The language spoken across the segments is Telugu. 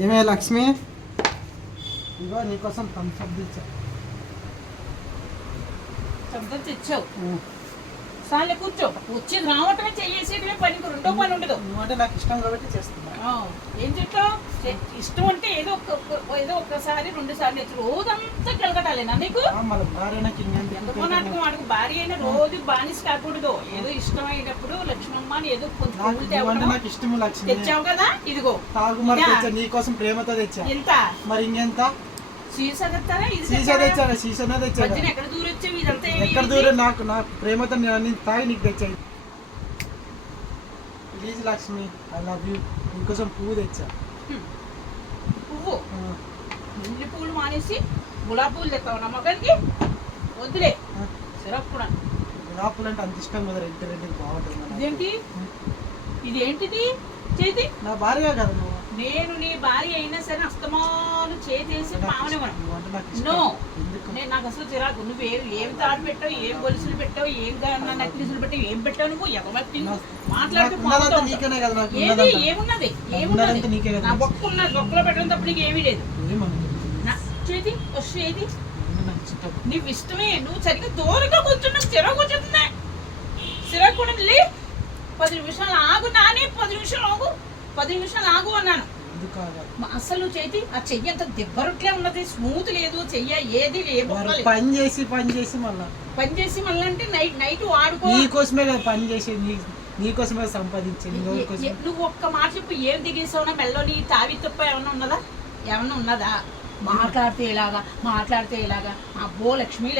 ఏమే లక్ష్మి, ఇగో నీకోసం థమ్స్అప్ తెచ్చావు. సార్లే కూర్చో. వచ్చేది రావటమే చేసేటమే పనికి రెండో పని ఉండదు. అంటే నాకు ఇష్టం కాబట్టి చేస్తున్నా. ఏం చెప్తావు? ఇష్టం అంటే ఏదో ఒక్కసారి 2 సార్లు ఎత్తు. రోజంతా కెలకటాలేనా నీకు? నాటకం వాడికి భార్య అయినా రోజు బానిస కాకూడదు. ఏదో ఇష్టమైనప్పుడు లక్ష్మమ్మ అని ఏదో కొంచెం తెచ్చావు కదా. ఇదిగో నీకోసం ప్రేమతో తెచ్చా. ఎంత మరి ఇంకెంత? సీసా తెస్తారా? ఎక్కడ దూరొచ్చావు? ఇదంతా ఎక్కడ దూరం? నాకు నా ప్రేమతో నేను తాగి నీకు తెచ్చాయి. Please Lakshmi, I love you. నీకోసం పువ్వు తెచ్చా. పువ్వు? ఇల్లి పువ్వులు మానేసి గులాబీ పువ్వులు తెస్తావు నా మగానికి? వద్దులే. సిరప్ కూడా. గులాబీ పువ్వులు అంటే అంత ఇష్టం కదా. రెడ్డి బాగుంటుంది. ఇదేంటి? ఇదేంటిది చేతి? నా భార్య కదా నువ్వు. నేను నీ భార్య అయినా సరే అస్తమాను చేసేసి పావనివ్వను. నో, నేను నాకు అసలు చిరాకు. నువ్వు ఏం తాడు పెట్టావు, ఏం గొలుసులు పెట్టావు, ఏం నక్లీసులు పెట్టావు, ఏం పెట్టావు నువ్వు? ఎవరికి మాట్లాడుతూ ఏమున్నది? నా బొక్క ఉన్నది. బొక్కలో పెట్టడం తప్ప నీకు ఏమీ లేదు. చేతి వచ్చేది నీకు ఇష్టమే. నువ్వు సరిగ్గా దూరంగా కూర్చున్నా చిరాకు వచ్చేస్తుంది. చిరాకు కూడా లే. 10 నిమిషాలు ఆగు నాని. 10 నిమిషాలు ఆగు. 10 నిమిషాలు ఆగు అన్నాను. అసలు నువ్వు చేతి ఆ చెయ్యి అంత దెబ్బరొట్లే ఉన్నది. స్మూత్ లేదు చెయ్య. ఏది లేదు. పని చేసి మళ్ళీ అంటే నైట్ వాడుకో. నీకోసమే కదా పని చేసేది. నీకోసమే సంపాదించేది. నువ్వు ఒక్క మాట చెప్పు. ఏం దిగేసావునా మెల్లో? నీ తావి తప్ప ఏమన్నా ఉన్నదా? మాట్లాడితే ఇలాగా అబ్బో లక్ష్మి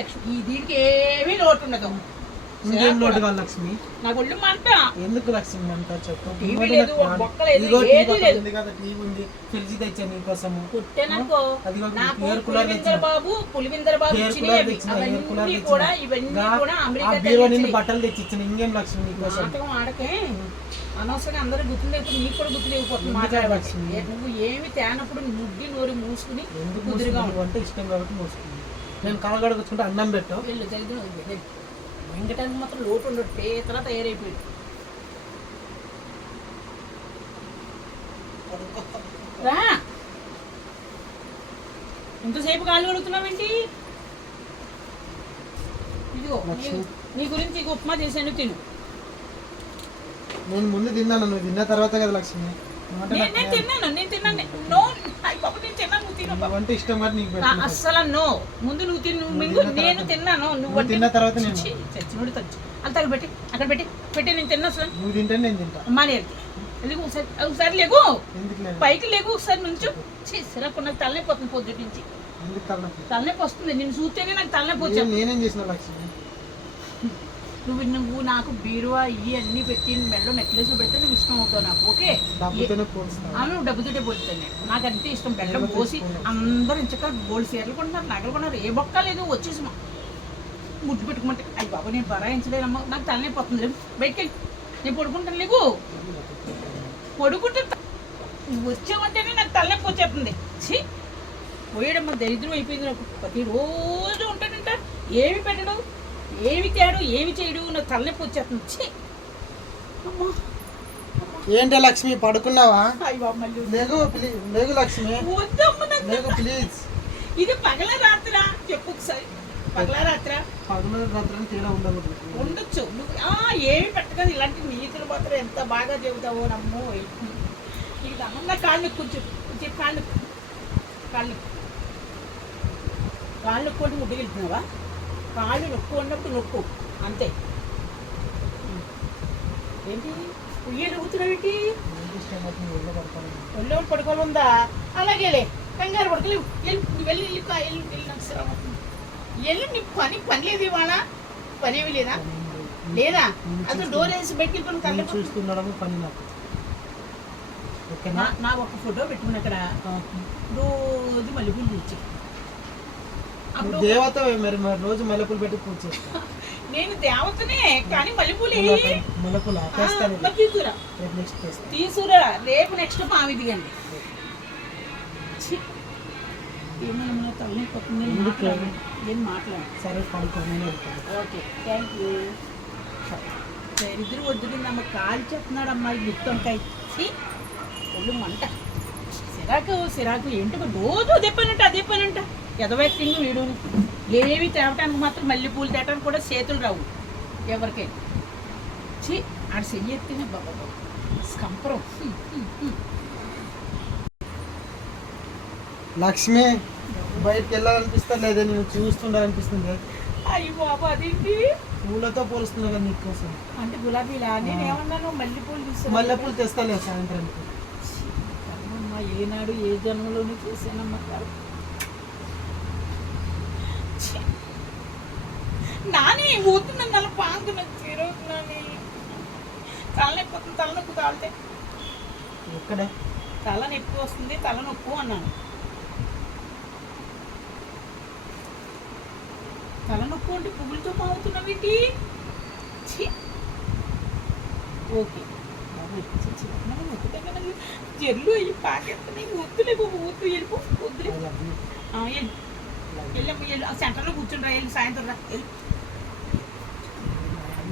దీనికి ఏమీ లోటు ఉండదు. ఇంకేం లోటు కాదు లక్ష్మి. నాకు ఒళ్ళు మంట. ఎందుకు లక్ష్మి మంట చెప్పు. టీవీ లేదు, బొక్క లేదు, ఏది లేదు. టీవీ ఉంది, ఫ్రిడ్జ్ తెచ్చా నీకోసము. పుట్టేననుకో నాకు పులివిందర్ బాబు ఇవన్నీ కూడా అమెరికా బట్టలు తెచ్చిచ్చాను. ఇంకేం లక్ష్మి నీకోసం. నాటకం ఆడకే. అనవసరంగా అందరూ గుర్తులు లేకపోతే నీకు కూడా గుర్తులు లేకపోతుంది. మాట్లాడవచ్చు. నువ్వు ఏమి తేనప్పుడు ముడ్డి నోరు మూసుకుని కుదురుగా అంటే ఇష్టం కాబట్టి మూసుకుని నేను కాలగడకొచ్చుకుంటే అన్నం పెట్టావు. వెళ్ళు జరిగిన వెంకటానికి మాత్రం లోటు ఉండడు. పేతలా తయారైపోయాడు. రా, ఇంతసేపు కాళ్ళు కడుగుతున్నావేంటి? ఇదిగో నీ గురించి ఇక ఉప్మా చేశాను, తిను. నేను ముందు తిన్నాను, నువ్వు తిన్న తర్వాత కదా లక్ష్మి. నేను తిన్నాను. అంటే ఇష్టం మరి నీకు అస్సలు నో. ముందు నువ్వు తిను. నేను తిన్నాను. నువ్వు తిన్న తర్వాత చచ్చినోడు అది తగ్గ అక్కడ పెట్టి నేను తిన్నా. అసలు నువ్వు తింటే నేను తింటా. లేగు ఒకసారి లేగు. పైకి లేగు ఒకసారి నుంచి. సిరప్ నాకు తలనొప్పి వస్తుంది పొద్దుటి నుంచి. తలనొప్పి వస్తుంది. నేను చూస్తేనే నాకు తలనొప్పి వచ్చాను. నేనేం చేసిన లక్ష్మి? నువ్వు నాకు బీరువా ఇవి అన్ని పెట్టి మెడలో నెక్లెస్లు పెడితే నువ్వు ఇష్టం అవుతావు నాకు. ఓకే, నువ్వు డబ్బుతోటే పోలుతాను. నాకు అంతే ఇష్టం. బెల్లం పోసి అందరూ ఇంచక గోల్డ్ చీరలు కొంటున్నారు, నగలు కొన్నారు. ఏ బొక్క లేదు. వచ్చేసి ముద్దు పెట్టుకోమంటే అయ్యి బాబా నేను భరాయించలేనమ్మా, నాకు తలనొప్పి వస్తుంది. బయటికి నేను పడుకుంటాను. లేకు పడుకుంటే నువ్వు వచ్చావంటేనే నాకు తలనొప్పి వచ్చేస్తుంది. పోయాడమ్మా, దరిద్రం అయిపోయింది నాకు. ప్రతిరోజు ఉంటాడంట. ఏమి పెట్టడం, ఏమి తేడు, ఏమి చేయడు, నాకు తలనొప్పి వచ్చేస్తుంది. ఏంటి లక్ష్మి పడుకున్నావా? లేగు లక్ష్మి, ప్లీజ్. ఇది పగల రాత్రా? చెప్పు ఒకసారి. పగల రాత్రా? పగల రాత్రి తేడా ఉండొచ్చు. నువ్వు ఏమి పెట్టగా ఇలాంటి నీతులు మాత్రం ఎంత బాగా చెబుతావో నమ్మో. ఇది అమ్మ కాళ్ళు కొంచెం కాళ్ళు కొట్టి ముడ్డు వెళ్తున్నావా? కాళ్ళు నొక్కు ఉన్నప్పుడు నొక్కు అంతే. ఏంటి ఉయ్యలు ఊతున్నావేంటి? ఒళ్ళో పడుకోవాలందా? అలాగేలే, కంగారు పడుకోలేవు. వెళ్ళి నీ పని లేదు ఇవాళ? పనేమి లేదా? అసలు డోర్ వేసి బయటికి వెళ్ళిపోయిన చూస్తున్నాడు పని. నా ఒక ఫోటో పెట్టుకుని అక్కడ రోజు మల్లెపూలు తెచ్చి. దేవత మరి రోజు మల్లెపూలు పెట్టి పూజ చేస్తా. నేను దేవతనే, కానీ మల్లెపూలు తీసుకురా. రేపు నెక్స్ట్ పామిది కండి. ఏమన్నా తల్లిపోతుంది. ఏం మాట్లాడు. సరే పడుకోని. Okay, thank you. ఇద్దరు వద్దుకుందమ్మ. కాలు చెప్తున్నాడు అమ్మాయి గుర్తుంటాయి. ఒళ్ళు మంట. సిరాకు ఏంటో రోజు అదే పని అంట ఎదవెక్కింగ్ వీడుని ఏవి తేవటానికి మాత్రం మల్లెపూలు తేవటానికి కూడా చేతులు రావు ఎవరికైనా చీ ఆడ చెయ్యి ఎత్తిన బాబా స్కంపరం లక్ష్మి బయటకు వెళ్ళాలనిపిస్తా లేదా నేను చూస్తుండాలనిపిస్తుంది. అయ్యి బాబా అదేంటి పూలతో పోలుస్తున్నా కదా నీకోసం. అంటే గులాబీలా నేను ఏమన్నాను మల్లెపూలు తీసుకు మల్లెపూలు తెస్తాలే సాయంత్రానికి. అమ్మా ఏనాడు ఏ జన్మలోనే చేశానమ్మా కాదు నాని ఊతున్నా నన్ను పాంగు చేరుతున్నాను తలనొప్పి కాలితే ఎక్కడ తలనొప్పి వస్తుంది తలనొప్పు అన్నాను. తలనొప్పు అంటే పువ్వులతో పావుతున్నావు ఏంటి? ఓకే జల్లు అయ్యి పాకెత్తున్నాయి ఊతులే బాబు ఊతు వెళ్ళిపో వద్దులే వెళ్ళు సెంటర్లో కూర్చుని రా వెళ్ళి సాయంత్రం రా వెళ్ళి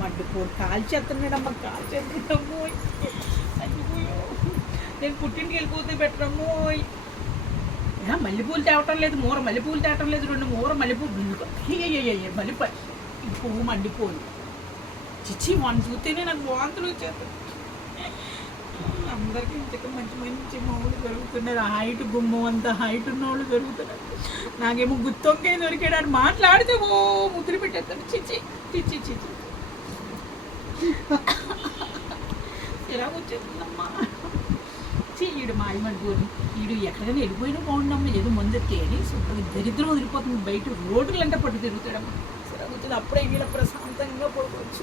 మడ్డుకోడు కాల్చేస్తున్నాడమ్మా కాల్చేస్తున్నాము అయ్యో నేను పుట్టింటికి వెళ్ళిపోతే బెటరమ్మో మల్లెపూలు తేవటం లేదు మల్లెపూలు తేవటం లేదు 2 మూర మల్లెపూలు మల్లెపూలు పువ్వు మండిపోదు చిచ్చి వాడిని చూస్తేనే నాకు వాంతులు వచ్చేస్తాయి. అందరికీ ఇంతకు మంచి మామూలు జరుగుతున్నారు హైట్ గుమ్మం అంత హైట్ ఉన్నవాళ్ళు జరుగుతున్నారు. నాకేమో గుత్తొంకే దొరికాడు అని మాట్లాడితే ముద్ర పెట్టేస్తాడు చిచ్చి చిచ్చి చిచ్చి ఎలా వచ్చేస్తుందమ్మా ఈడు మాయమడుకోని ఈడు ఎక్కడికైనా వెళ్ళిపోయినా బాగుండమ్మా ఏదో ముందరికి అని శుభ్రంగా దరిద్రం వదిలిపోతుంది బయట రోడ్లు అంటే పట్టు తిరుగుతాడమ్మా సరే వచ్చింది అప్పుడే వీళ్ళ ప్రశాంతంగా పడుకోవచ్చు.